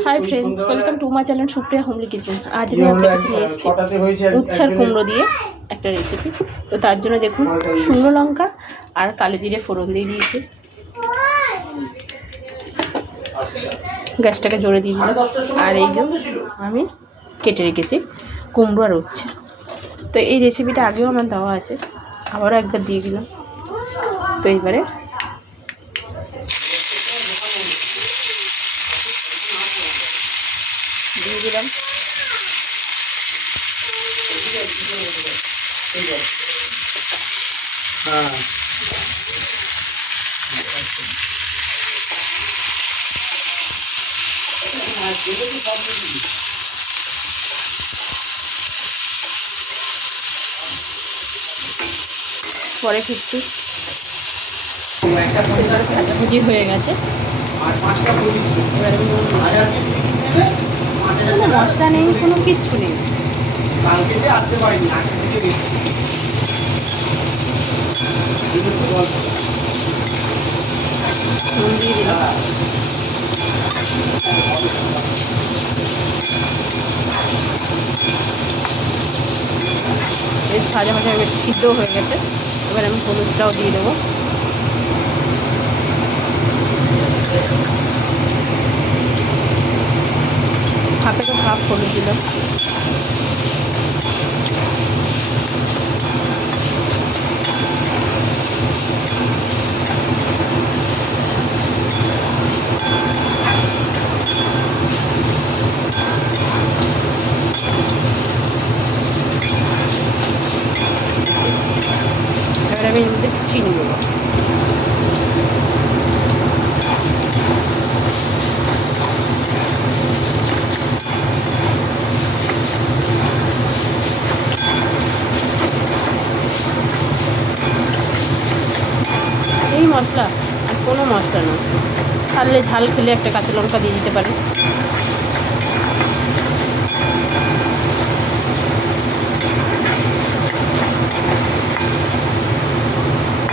Hi friends, welcome to my channel Supriya Homely Kitchen. आज আমি আপনাদের কাছে নিয়ে এসেছি উচ্ছার কুমড়ো দিয়ে একটা রেসিপি। তো তার জন্য দেখুন শুকনো লঙ্কা আর কালো জিরে ফোড়ন দিয়ে দিয়েছি। গ্যাসটাকে জোরে দিয়ে দিলাম। আর এই যে আমি কেটে রেখেছি কুমড়ো আর উচ্ছে। তো এই রেসিপিটা আগেও আমার দেওয়া আছে, আবারও একবার দিয়ে দিলাম। তো এইবারে দিয়ে দিলাম পরে ফিরছি। ভাজাভুজি হয়ে গেছে। এবারে মশলা নেই, কোনো কিচ্ছু নেই। নুন দিয়ে দিলাম। বেশ ভাজা ভাজা বেশ সিদ্ধও হয়ে গেছে। এবার আমি হলুদটাও দিয়ে দেবো। হাতে তো হাফ হলুদ দিলাম। এবার আমি এর মধ্যে চিনি দেবো। এই মশলা আর কোনো মশলা না, ছাড়লে ঝাল খেলে একটা কাঁচা লঙ্কা দিয়ে দিতে পারে।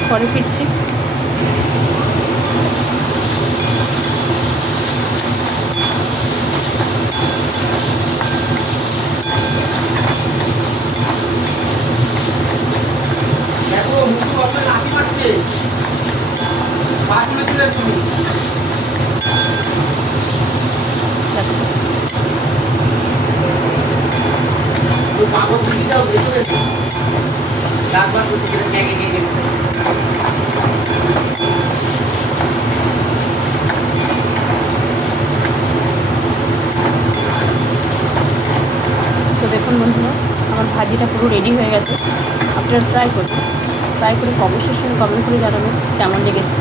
পরে ফিরছি। তো দেখুন বন্ধুরা, আমার ভাজিটা পুরো রেডি হয়ে গেছে। আপনারা ট্রাই করুন, ট্রাই করে অবশ্যই সঙ্গে কমেন্ট করে জানাবেন কেমন লেগেছে।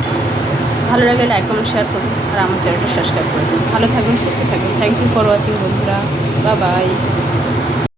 ভালো লাগলে লাইক কমেন্ট শেয়ার করুন আর আমার চ্যানেলটা সাবস্ক্রাইব করে দিন। ভালো থাকবেন, সুস্থ থাকবেন। থ্যাংক ইউ ফর ওয়াচিং বন্ধুরা। Bye bye.